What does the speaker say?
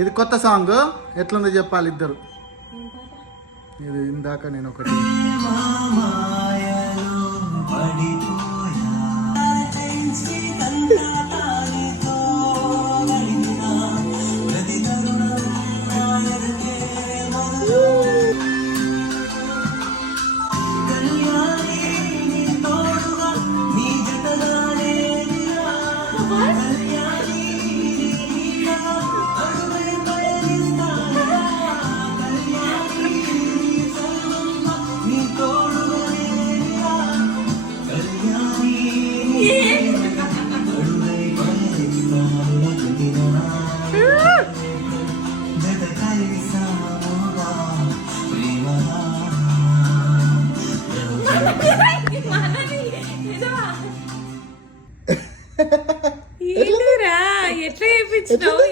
ఇది కొత్త సాంగ్ ఎట్లుందో చెప్పాలి ఇద్దరు. ఇది ఇందాక నేను ఒకటి ఎట్లా చేయించినావు?